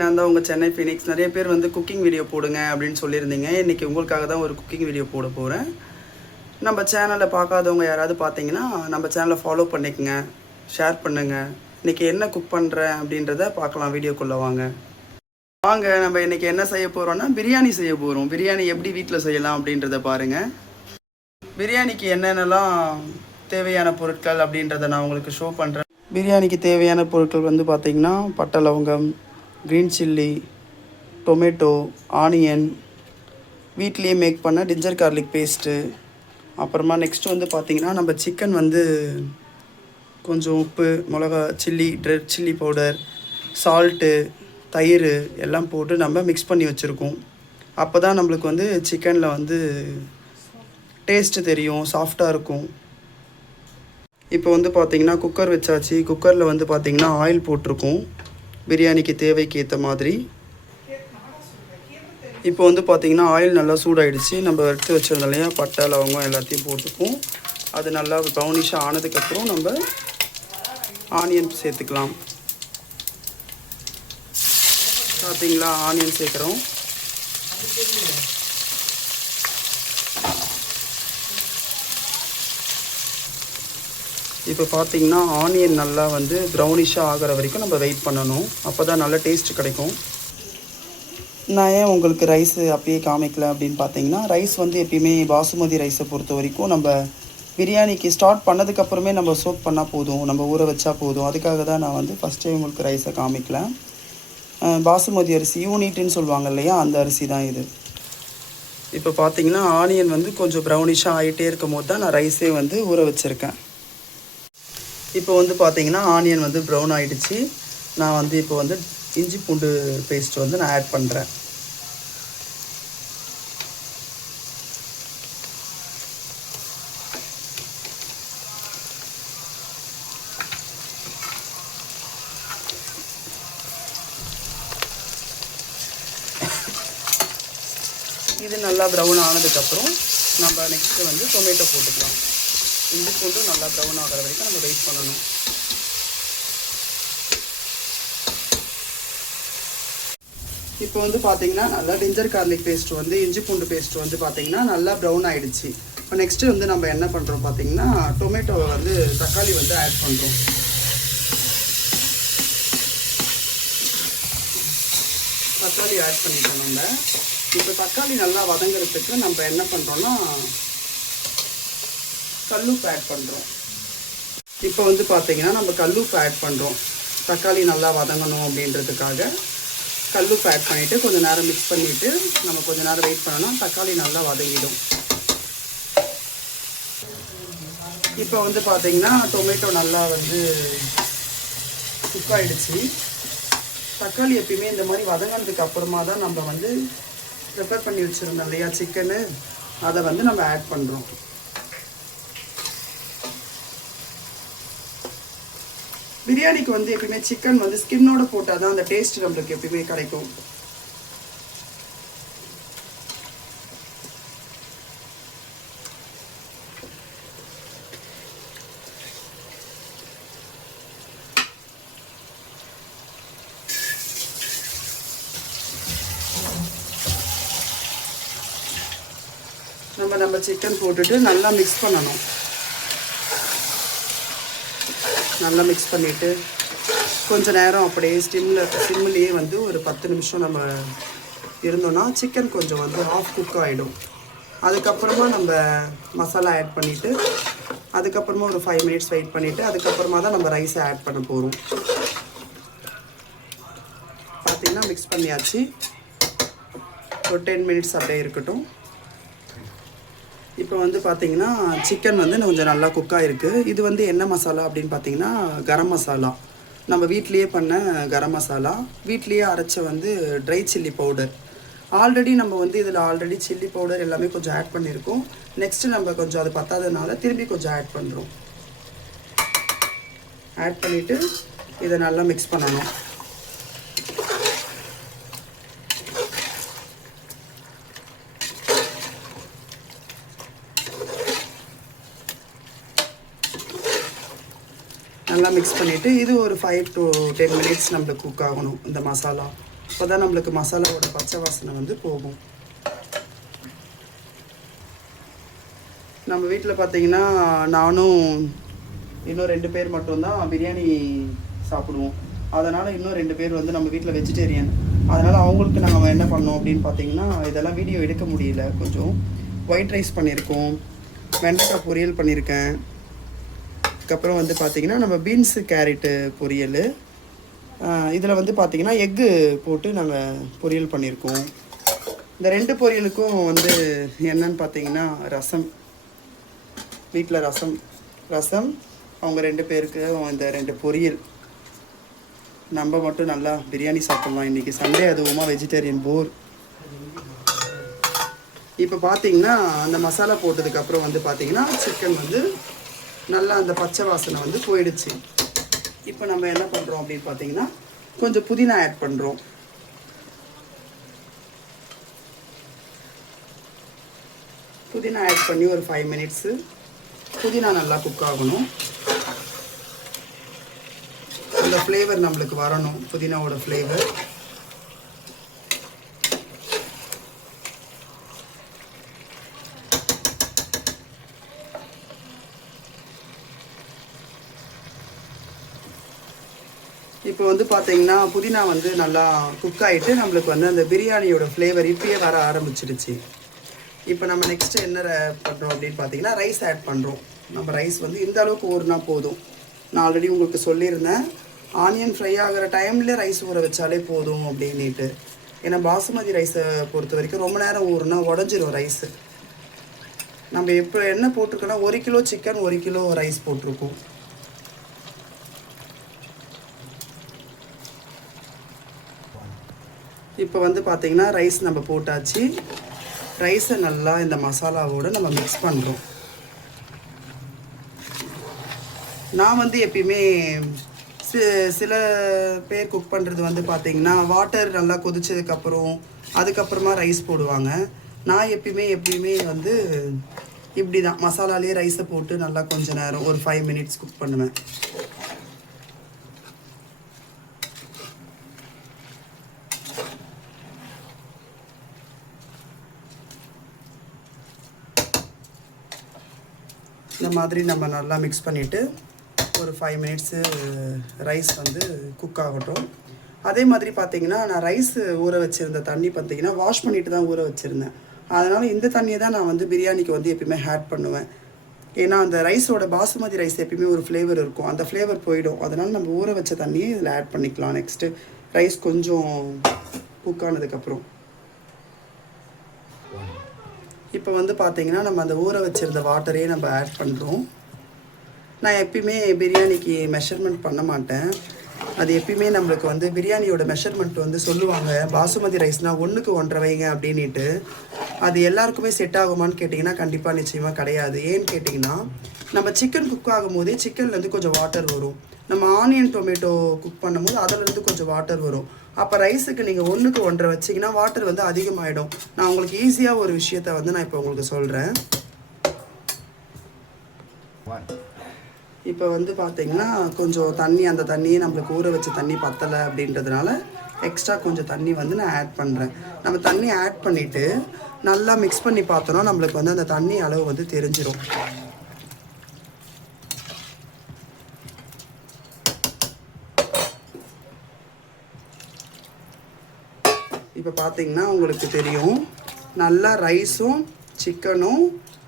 நான் தான் உங்கள் சென்னை ஃபினிக்ஸ். நிறைய பேர் வந்து குக்கிங் வீடியோ போடுங்க அப்படின்னு சொல்லியிருந்தீங்க. இன்றைக்கி உங்களுக்காக தான் ஒரு குக்கிங் வீடியோ போட போகிறேன். நம்ம சேனலை பார்க்காதவங்க யாராவது பார்த்தீங்கன்னா நம்ம சேனலை ஃபாலோ பண்ணிக்கங்க, ஷேர் பண்ணுங்கள். இன்றைக்கி என்ன குக் பண்ணுறேன் அப்படின்றத பார்க்கலாம். வீடியோக்குள்ளே வாங்க. நம்ம இன்றைக்கி என்ன செய்ய போகிறோன்னா பிரியாணி செய்ய போகிறோம். பிரியாணி எப்படி வீட்டில் செய்யலாம் அப்படின்றத பாருங்கள். பிரியாணிக்கு என்னென்னலாம் தேவையான பொருட்கள் அப்படின்றத நான் உங்களுக்கு ஷோ பண்ணுறேன். பிரியாணிக்கு தேவையான பொருட்கள் வந்து பார்த்திங்கன்னா பட்டை, லவங்கம், க்ரீன் சில்லி, டொமேட்டோ, ஆனியன், வீட்லேயே மேக் பண்ண ஜிஞ்சர் கார்லிக் பேஸ்ட்டு. அப்புறமா நெக்ஸ்ட்டு வந்து பார்த்திங்கன்னா நம்ம சிக்கன் வந்து கொஞ்சம் உப்பு, மிளகா, ரெட் சில்லி பவுடர், சால்ட்டு, தயிர் எல்லாம் போட்டு நம்ம மிக்ஸ் பண்ணி வச்சுருக்கோம். அப்போ தான் நம்மளுக்கு வந்து சிக்கனில் வந்து டேஸ்ட்டு தெரியும், சாஃப்டாக இருக்கும். இப்போ வந்து பார்த்திங்கன்னா குக்கர் வச்சாச்சு. குக்கரில் வந்து பார்த்திங்கன்னா ஆயில் போட்டிருக்கோம் பிரியாணிக்கு தேவைக்கு ஏற்ற மாதிரி. இப்போ வந்து பார்த்திங்கன்னா ஆயில் நல்லா சூடாகிடுச்சு. நம்ம எடுத்து வச்சுருந்தோம் இல்லையா பட்டை, லவங்கம் எல்லாத்தையும் போட்டுப்போம். அது நல்லா ப்ரௌனிஷாக ஆனதுக்கப்புறம் நம்ம ஆனியன் சேர்த்துக்கலாம். பார்த்திங்களா, ஆனியன் சேர்க்குறோம். இப்போ பார்த்திங்கன்னா ஆனியன் நல்லா வந்து ப்ரௌனிஷாக ஆகிற வரைக்கும் நம்ம வெயிட் பண்ணணும். அப்போ தான் நல்ல டேஸ்ட் கிடைக்கும். நான் ஏன் உங்களுக்கு ரைஸு அப்பயே காமிக்கல அப்படின்னு பார்த்தீங்கன்னா, ரைஸ் வந்து எப்பயுமே பாசுமதி ரைஸை பொறுத்த வரைக்கும் நம்ம பிரியாணிக்கு ஸ்டார்ட் பண்ணதுக்கப்புறமே நம்ம சோக் பண்ணால் போதும், நம்ம ஊற வச்சா போதும். அதுக்காக தான் நான் வந்து ஃபஸ்ட்டே உங்களுக்கு ரைஸை காமிக்கல. பாசுமதி அரிசி யூனிட்டுன்னு சொல்லுவாங்க இல்லையா, அந்த அரிசி தான் இது. இப்போ பார்த்திங்கன்னா ஆனியன் வந்து கொஞ்சம் ப்ரௌனிஷாக ஆகிட்டே இருக்கும் போது தான் நான் ரைஸே வந்து ஊற வச்சுருக்கேன். இப்போ வந்து பார்த்திங்கன்னா ஆனியன் வந்து ப்ரௌன் ஆகிடுச்சு. நான் வந்து இப்போ வந்து இஞ்சி பூண்டு பேஸ்ட் வந்து நான் ஆட் பண்ணுறேன். இது நல்லா ப்ரௌன் ஆனதுக்கப்புறம் நம்ம நெக்ஸ்ட்டு வந்து டொமேட்டோ போட்டுக்கலாம். இஞ்சி பூண்டும் நல்லா ப்ரௌன் ஆகிற வரைக்கும் நம்ம வெயிட் பண்ணணும். இப்போ வந்து பார்த்திங்கன்னா நல்லா ஜிஞ்சர் கார்லிக் பேஸ்ட் வந்து இஞ்சி பூண்டு பேஸ்ட் வந்து பார்த்திங்கன்னா நல்லா ப்ரௌன் ஆகிடுச்சு. இப்போ நெக்ஸ்ட்டு வந்து நம்ம என்ன பண்ணுறோம் பார்த்திங்கன்னா டொமேட்டோவை வந்து தக்காளி வந்து ஆட் பண்ணுறோம். தக்காளி ஆட் பண்ணிட்டோம் நம்ம. இப்போ தக்காளி நல்லா வதங்குறதுக்கு நம்ம என்ன பண்ணுறோன்னா கல்லுப்பு ஆட் பண்ணுறோம். இப்போ வந்து பார்த்திங்கன்னா நம்ம கல்லுப்பு ஆட் பண்ணுறோம். தக்காளி நல்லா வதங்கணும் அப்படின்றதுக்காக கல்லுப்பு ஆட் பண்ணிவிட்டு கொஞ்சம் நேரம் மிக்ஸ் பண்ணிவிட்டு நம்ம கொஞ்சம் நேரம் வெயிட் பண்ணோன்னா தக்காளி நல்லா வதங்கிடும். இப்போ வந்து பார்த்திங்கன்னா டொமேட்டோ நல்லா வந்து குக் ஆகிடுச்சு. தக்காளி எப்பயுமே இந்த மாதிரி வதங்கினதுக்கு அப்புறமா தான் நம்ம வந்து ப்ரிப்பேர் பண்ணி வச்சுருந்தோம் இல்லையா சிக்கனு, அதை வந்து நம்ம ஆட் பண்ணுறோம். பிரியாணிக்கு வந்து எப்பயுமே சிக்கன் வந்து ஸ்கின்னோட போட்டால் தான் அந்த டேஸ்ட் நம்மளுக்கு எப்பயுமே கிடைக்கும். நம்ம சிக்கன் போட்டுட்டு நல்லா மிக்ஸ் பண்ணணும். நல்லா மிக்ஸ் பண்ணிவிட்டு கொஞ்சம் நேரம் அப்படியே ஸ்டிம்லேயே வந்து ஒரு 10 நிமிஷம் நம்ம இருந்தோன்னா சிக்கன் கொஞ்சம் வந்து ஆஃப் குக் ஆகிடும். அதுக்கப்புறமா நம்ம மசாலா ஆட் பண்ணிவிட்டு அதுக்கப்புறமா ஒரு 5 மினிட்ஸ் வெயிட் பண்ணிவிட்டு அதுக்கப்புறமா தான் நம்ம ரைஸை ஆட் பண்ண போகிறோம். பார்த்திங்கன்னா மிக்ஸ் பண்ணியாச்சு. ஒரு 10 மினிட்ஸ் அப்படியே இருக்கட்டும். இப்போ வந்து பார்த்திங்கன்னா சிக்கன் வந்து கொஞ்சம் நல்லா குக்காக இருக்குது. இது வந்து என்ன மசாலா அப்படின்னு பார்த்திங்கன்னா கரம் மசாலா. நம்ம வீட்லேயே பண்ண கரம் மசாலா, வீட்லேயே அரைச்ச வந்து ட்ரை சில்லி பவுடர். ஆல்ரெடி நம்ம வந்து இதில் ஆல்ரெடி சில்லி பவுடர் எல்லாமே கொஞ்சம் ஆட் பண்ணியிருக்கோம். நெக்ஸ்ட்டு நம்ம கொஞ்சம் அது பத்தாததுனால திரும்பி கொஞ்சம் ஆட் பண்ணுறோம். ஆட் பண்ணிவிட்டு இதை நல்லா மிக்ஸ் பண்ணணும். நல்லா மிக்ஸ் பண்ணிவிட்டு இது ஒரு 5 to 10 மினிட்ஸ் நம்மளுக்கு குக் ஆகணும் இந்த மசாலா. அப்போ தான் நம்மளுக்கு மசாலாவோட பச்சை வாசனை வந்து போகும். நம்ம வீட்டில் பார்த்தீங்கன்னா நானும் இன்னும் 2 பேர் மட்டும்தான் பிரியாணி சாப்பிடுவோம். அதனால் இன்னும் 2 பேர் வந்து நம்ம வீட்டில் வெஜிடேரியன். அதனால் அவங்களுக்கு நாங்கள் என்ன பண்ணோம் அப்படின்னு பார்த்தீங்கன்னா, இதெல்லாம் வீடியோ எடுக்க முடியல. கொஞ்சம் ஒயிட் ரைஸ் பண்ணியிருக்கோம், வெண்டைக்காய் பொரியல் பண்ணியிருக்கேன். அதுக்கப்புறம் வந்து பார்த்திங்கன்னா நம்ம பீன்ஸு கேரட்டு பொரியல். இதில் வந்து பார்த்திங்கன்னா எக்கு போட்டு நாங்கள் பொரியல் பண்ணியிருக்கோம். இந்த 2 பொரியலுக்கும் வந்து என்னன்னு பார்த்தீங்கன்னா ரசம். வீட்டில் ரசம் அவங்க 2 பேருக்கு இந்த 2 பொரியல். நம்ம மட்டும் நல்லா பிரியாணி சாப்பிட்லாம் இன்றைக்கி சண்டே, அதுவுமா வெஜிடேரியன் போர். இப்போ பார்த்தீங்கன்னா அந்த மசாலா போட்டதுக்கப்புறம் வந்து பார்த்திங்கன்னா சிக்கன் வந்து நல்லா அந்த பச்சை வாசனை வந்து போயிடுச்சு. இப்போ நம்ம என்ன பண்ணுறோம் அப்படின்னு பார்த்தீங்கன்னா கொஞ்சம் புதினா ஆட் பண்ணுறோம். புதினா ஆட் பண்ணி ஒரு 5 மினிட்ஸு புதினா நல்லா குக் ஆகணும். அந்த ஃப்ளேவர் நம்மளுக்கு வரணும், புதினாவோட ஃப்ளேவர். இப்போ வந்து பார்த்தீங்கன்னா புதினா வந்து நல்லா குக் ஆகிட்டு நம்மளுக்கு வந்து அந்த பிரியாணியோட ஃப்ளேவர் இப்பயே வர ஆரம்பிச்சிடுச்சு. இப்போ நம்ம நெக்ஸ்ட்டு என்ன பண்ணுறோம் அப்படின்னு பார்த்தீங்கன்னா ரைஸ் ஆட் பண்ணுறோம். நம்ம ரைஸ் வந்து இந்த அளவுக்கு ஊறினா போதும். நான் ஆல்ரெடி உங்களுக்கு சொல்லியிருந்தேன், ஆனியன் ஃப்ரை ஆகிற டைமில் ரைஸ் ஊற வச்சாலே போதும் அப்படின்ட்டு. ஏன்னா பாசுமதி ரைஸை பொறுத்த வரைக்கும் ரொம்ப நேரம் ஊறுனா உடஞ்சிரும் ரைஸு. நம்ம எப்போ என்ன போட்டிருக்கோன்னா 1 கிலோ சிக்கன் 1 கிலோ ரைஸ் போட்டிருக்கோம். இப்போ வந்து பார்த்திங்கன்னா ரைஸ் நம்ம போட்டாச்சு. ரைஸை நல்லா இந்த மசாலாவோடு நம்ம மிக்ஸ் பண்ணுறோம். நான் வந்து எப்பயுமே சில பேர் குக் பண்ணுறது வந்து பார்த்திங்கன்னா வாட்டர் நல்லா கொதிச்சதுக்கப்புறம் அதுக்கப்புறமா ரைஸ் போடுவாங்க. நான் எப்பயுமே வந்து இப்படி தான் மசாலாலேயே ரைஸை போட்டு நல்லா கொஞ்சம் நேரம் ஒரு 5 மினிட்ஸ் குக் பண்ணுவேன். இந்த மாதிரி நம்ம நல்லா மிக்ஸ் பண்ணிவிட்டு ஒரு 5 மினிட்ஸு ரைஸ் வந்து குக் ஆகட்டும். அதே மாதிரி பார்த்திங்கன்னா நான் ரைஸ் ஊற வச்சுருந்த தண்ணி பார்த்திங்கன்னா வாஷ் பண்ணிவிட்டு தான் ஊற வச்சுருந்தேன். அதனால் இந்த தண்ணியை தான் நான் வந்து பிரியாணிக்கு வந்து எப்பயுமே ஆட் பண்ணுவேன். ஏன்னா அந்த ரைஸோட பாசுமதி ரைஸ் எப்பயுமே ஒரு ஃப்ளேவர் இருக்கும், அந்த ஃப்ளேவர் போயிடும். அதனால் நம்ம ஊற வச்ச தண்ணியை இதில் ஆட் பண்ணிக்கலாம். நெக்ஸ்ட்டு ரைஸ் கொஞ்சம் குக் ஆனதுக்கப்புறம் இப்போ வந்து பார்த்திங்கன்னா நம்ம அந்த ஊற வச்சுருந்த வாட்டரையே நம்ம ஆட் பண்ணுறோம். நான் எப்பயுமே பிரியாணிக்கு மெஷர்மெண்ட் பண்ண மாட்டேன். அது எப்பயுமே நம்மளுக்கு வந்து பிரியாணியோட மெஷர்மெண்ட் வந்து சொல்லுவாங்க, பாசுமதி ரைஸ்னால் 1க்கு 1.5 வைங்க அப்படின்ட்டு. அது எல்லாருக்குமே செட் ஆகுமான்னு கேட்டிங்கன்னா கண்டிப்பாக நிச்சயமாக கிடையாது. ஏன்னு கேட்டிங்கன்னா நம்ம சிக்கன் குக் ஆகும் போதே சிக்கன்லேருந்து கொஞ்சம் வாட்டர் வரும். நம்ம ஆனியன் டொமேட்டோ குக் பண்ணும்போது அதிலேருந்து கொஞ்சம் வாட்டர் வரும். அப்போ ரைஸுக்கு நீங்கள் 1க்கு 1.5 வச்சிங்கன்னா வாட்டர் வந்து அதிகமாகிடும். நான் உங்களுக்கு ஈஸியாக ஒரு விஷயத்த வந்து நான் இப்போ உங்களுக்கு சொல்கிறேன். இப்போ வந்து பார்த்திங்கன்னா கொஞ்சம் தண்ணி, அந்த தண்ணியை நம்மளுக்கு ஊற வச்ச தண்ணி பத்தலை அப்படின்றதுனால எக்ஸ்ட்ரா கொஞ்சம் தண்ணி வந்து நான் ஆட் பண்ணுறேன். நம்ம தண்ணி ஆட் பண்ணிவிட்டு நல்லா மிக்ஸ் பண்ணி பார்த்தோன்னா நம்மளுக்கு வந்து அந்த தண்ணி அளவு வந்து தெரிஞ்சிடும். இப்போ பார்த்திங்கன்னா உங்களுக்கு தெரியும், நல்லா ரைஸும் சிக்கனும்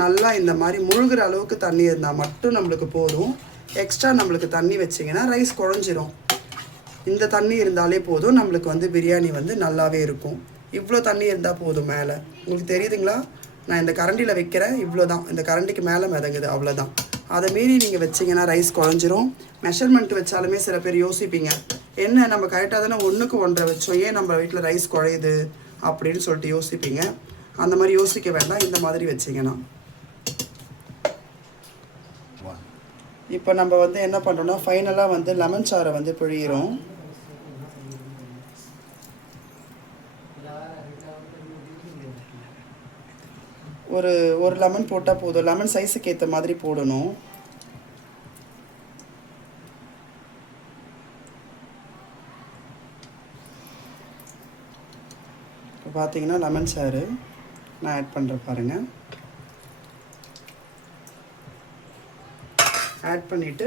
நல்லா இந்த மாதிரி முழுகிற அளவுக்கு தண்ணி இருந்தால் மட்டும் நம்மளுக்கு போதும். எக்ஸ்ட்ரா நம்மளுக்கு தண்ணி வச்சிங்கன்னா ரைஸ் குழஞ்சிரும். இந்த தண்ணி இருந்தாலே போதும், நம்மளுக்கு வந்து பிரியாணி வந்து நல்லாவே இருக்கும். இவ்வளோ தண்ணி இருந்தால் போதும். மேலே உங்களுக்கு தெரியுதுங்களா, நான் இந்த கரண்டியில் வைக்கிறேன், இவ்வளோ தான். இந்த கரண்டிக்கு மேலே மிதங்குது, அவ்வளோதான். அதை மீறி நீங்கள் வச்சிங்கன்னா ரைஸ் குழஞ்சிரும். மெஷர்மெண்ட் வச்சாலுமே சில பேர் யோசிப்பீங்க, என்ன நம்ம கரெக்டாக தானே 1க்கு 1.5 வச்சோம், ஏன் நம்ம வீட்டில் ரைஸ் குழையுது அப்படின்னு சொல்லிட்டு யோசிப்பீங்க. அந்த மாதிரி யோசிக்க வேண்டாம், இந்த மாதிரி வச்சிங்கன்னா. இப்போ நம்ம வந்து என்ன பண்ணுறோன்னா ஃபைனலாக வந்து லெமன் சாறை வந்து பிழிகிறோம். ஒரு லெமன் போட்டால் போதும். லெமன் சைஸுக்கு ஏற்ற மாதிரி போடணும். இப்போ பார்த்தீங்கன்னா லெமன் சாறு நான் ஆட் பண்ணுறேன் பாருங்கள். ஆட் பண்ணிவிட்டு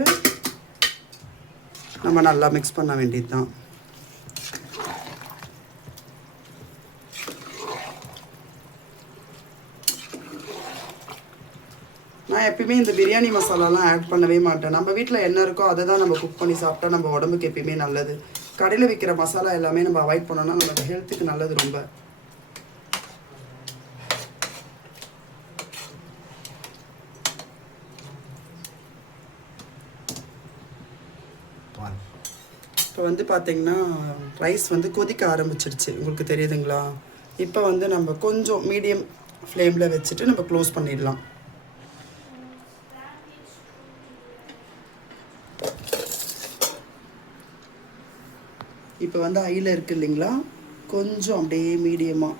நம்ம நல்லா மிக்ஸ் பண்ண வேண்டியது தான். நான் எப்பயுமே இந்த பிரியாணி மசாலாலாம் ஆட் பண்ணவே மாட்டேன். நம்ம வீட்டில் என்ன இருக்கோ அதை தான் நம்ம குக் பண்ணி சாப்பிட்டா நம்ம உடம்புக்கு எப்பயுமே நல்லது. கடையில் விற்கிற மசாலா எல்லாமே நம்ம அவாய்ட் பண்ணோன்னா நம்ம ஹெல்த்துக்கு நல்லது ரொம்ப. இப்போ வந்து பார்த்திங்கன்னா ரைஸ் வந்து கொதிக்க ஆரம்பிச்சிடுச்சு, உங்களுக்கு தெரியுதுங்களா? இப்போ வந்து நம்ம கொஞ்சம் மீடியம் ஃப்ளேமில் வச்சுட்டு நம்ம க்ளோஸ் பண்ணிடலாம். இப்போ வந்து ஐயில் இருக்குது இல்லைங்களா, கொஞ்சம் அப்படியே மீடியமாக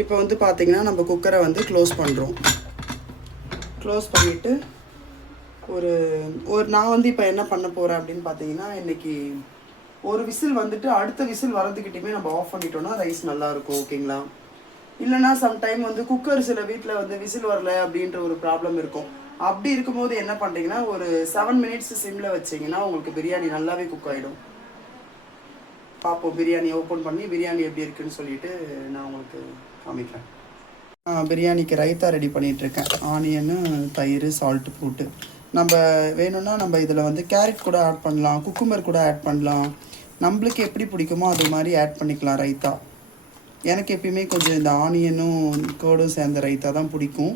இப்போ வந்து பார்த்திங்கன்னா நம்ம குக்கரை வந்து க்ளோஸ் பண்ணுறோம். க்ளோஸ் பண்ணிவிட்டு ஒரு நான் வந்து இப்போ என்ன பண்ண போகிறேன் அப்படின்னு பார்த்தீங்கன்னா, இன்றைக்கி ஒரு விசில் வந்துட்டு அடுத்த விசில் வரதுக்கிட்டையுமே நம்ம ஆஃப் பண்ணிட்டோம்னா ரைஸ் நல்லாயிருக்கும். ஓகேங்களா? இல்லைனா சம்டைம் வந்து குக்கர் சில வீட்டில் வந்து விசில் வரல அப்படின்ற ஒரு ப்ராப்ளம் இருக்கும். அப்படி இருக்கும்போது என்ன பண்ணுறீங்கன்னா, ஒரு 7 மினிட்ஸ் சிம்மில் வச்சிங்கன்னா உங்களுக்கு பிரியாணி நல்லாவே குக் ஆகிடும். பார்ப்போம், பிரியாணி ஓப்பன் பண்ணி பிரியாணி எப்படி இருக்குன்னு சொல்லிட்டு நான் உங்களுக்கு காமிக்கிறேன். பிரியாணிக்கு ரைத்தா ரெடி பண்ணிகிட்ருக்கேன். ஆனியனு, தயிர், சால்ட்டு போட்டு. நம்ம வேணும்னா நம்ம இதில் வந்து கேரட் கூட ஆட் பண்ணலாம், குக்கும்பர் கூட ஆட் பண்ணலாம். நம்மளுக்கு எப்படி பிடிக்குமோ அது மாதிரி ஆட் பண்ணிக்கலாம் ரைத்தா. எனக்கு எப்பயுமே கொஞ்சம் இந்த ஆனியனும் கோடும் சேர்ந்த ரைத்தா தான் பிடிக்கும்.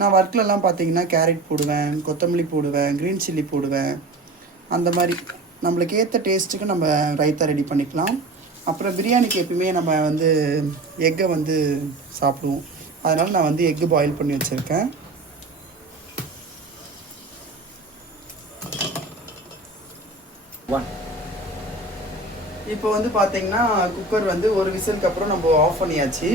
நான் ஒர்க்லலாம் பார்த்தீங்கன்னா கேரட் போடுவேன், கொத்தமல்லி போடுவேன், க்ரீன் சில்லி போடுவேன். அந்த மாதிரி நம்மளுக்கு ஏற்ற டேஸ்ட்டுக்கு நம்ம ரைத்தா ரெடி பண்ணிக்கலாம். அப்புறம் பிரியாணிக்கு எப்பயுமே நம்ம வந்து எக்கை வந்து சாப்பிடுவோம். அதனால் நான் வந்து எக்கு பாயில் பண்ணி வச்சுருக்கேன். இப்போ வந்து பார்த்திங்கன்னா குக்கர் வந்து ஒரு விசிலுக்கு அப்புறம் நம்ம ஆஃப் பண்ணியாச்சு.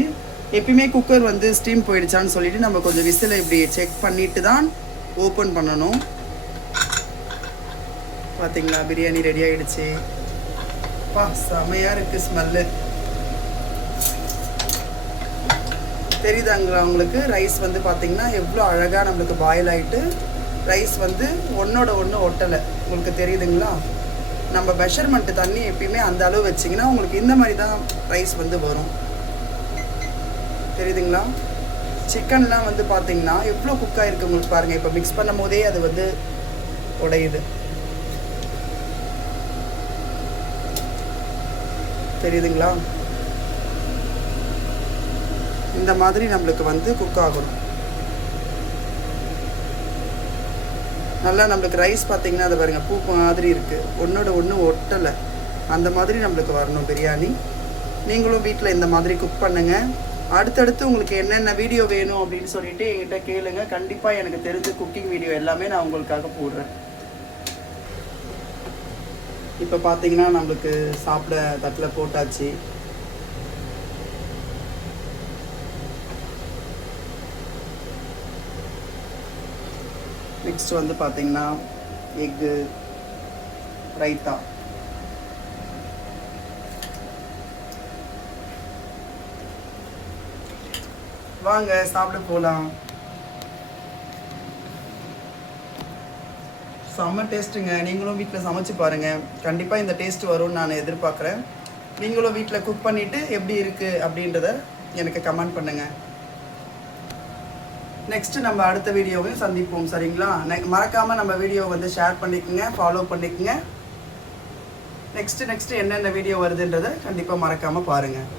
எப்பயுமே குக்கர் வந்து ஸ்டீம் போயிடுச்சான்னு சொல்லிவிட்டு நம்ம கொஞ்சம் விசிலை இப்படி செக் பண்ணிவிட்டு தான் ஓப்பன் பண்ணணும். பார்த்திங்களா, பிரியாணி ரெடி ஆகிடுச்சு. செமையாக இருக்குது ஸ்மெல்லு. தெரியுதாங்களா உங்களுக்கு? ரைஸ் வந்து பார்த்திங்கன்னா எவ்வளோ அழகாக நம்மளுக்கு பாயில் ஆகிட்டு ரைஸ் வந்து ஒன்றோட ஒன்று ஒட்டலை. உங்களுக்கு தெரியுதுங்களா? நம்ம மெஷர்மெண்ட்டு தண்ணி எப்பயுமே அந்த அளவு வச்சிங்கன்னா உங்களுக்கு இந்த மாதிரி தான் ரைஸ் வந்து வரும். தெரியுதுங்களா? சிக்கன்லாம் வந்து பார்த்திங்கன்னா எவ்வளோ குக் ஆகிருக்கு உங்களுக்கு பாருங்கள். இப்போ மிக்ஸ் பண்ணும் போதே அது வந்து உடையுது. தெரியுதுங்களா? இந்த மாதிரி நம்மளுக்கு வந்து குக் ஆகணும். நல்லா நம்மளுக்கு ரைஸ் பார்த்திங்கன்னா அது பாருங்கள் பூ மாதிரி இருக்குது, ஒன்றோட ஒன்று ஒட்டலை. அந்த மாதிரி நம்மளுக்கு வரணும் பிரியாணி. நீங்களும் வீட்டில் இந்த மாதிரி குக் பண்ணுங்கள். அடுத்தடுத்து உங்களுக்கு என்னென்ன வீடியோ வேணும் அப்படின்னு சொல்லிட்டு என்கிட்ட கேளுங்க. கண்டிப்பாக எனக்கு தெரிஞ்ச குக்கிங் வீடியோ எல்லாமே நான் உங்களுக்காக போடுறேன். இப்போ பார்த்தீங்கன்னா நம்மளுக்கு சாப்பிட தட்டில் போட்டாச்சு. நெக்ஸ்ட் வந்து பார்த்திங்கன்னா எக்கு ரைத்தா. வாங்க சாப்பிட போகலாம். செம்ம டேஸ்ட்டுங்க. நீங்களும் வீட்டில் சமைச்சு பாருங்கள். கண்டிப்பாக இந்த டேஸ்ட் வரும்னு நான் எதிர்பார்க்குறேன். நீங்களும் வீட்டில் குக் பண்ணிவிட்டு எப்படி இருக்குது அப்படின்றத எனக்கு கமெண்ட் பண்ணுங்கள். நெக்ஸ்ட்டு நம்ம அடுத்த வீடியோவையும் சந்திப்போம். சரிங்களா? மறக்காமல் நம்ம வீடியோ வந்து ஷேர் பண்ணிக்கோங்க, ஃபாலோ பண்ணிக்கோங்க. நெக்ஸ்ட்டு என்னென்ன வீடியோ வருதுன்றதை கண்டிப்பாக மறக்காமல் பாருங்கள்.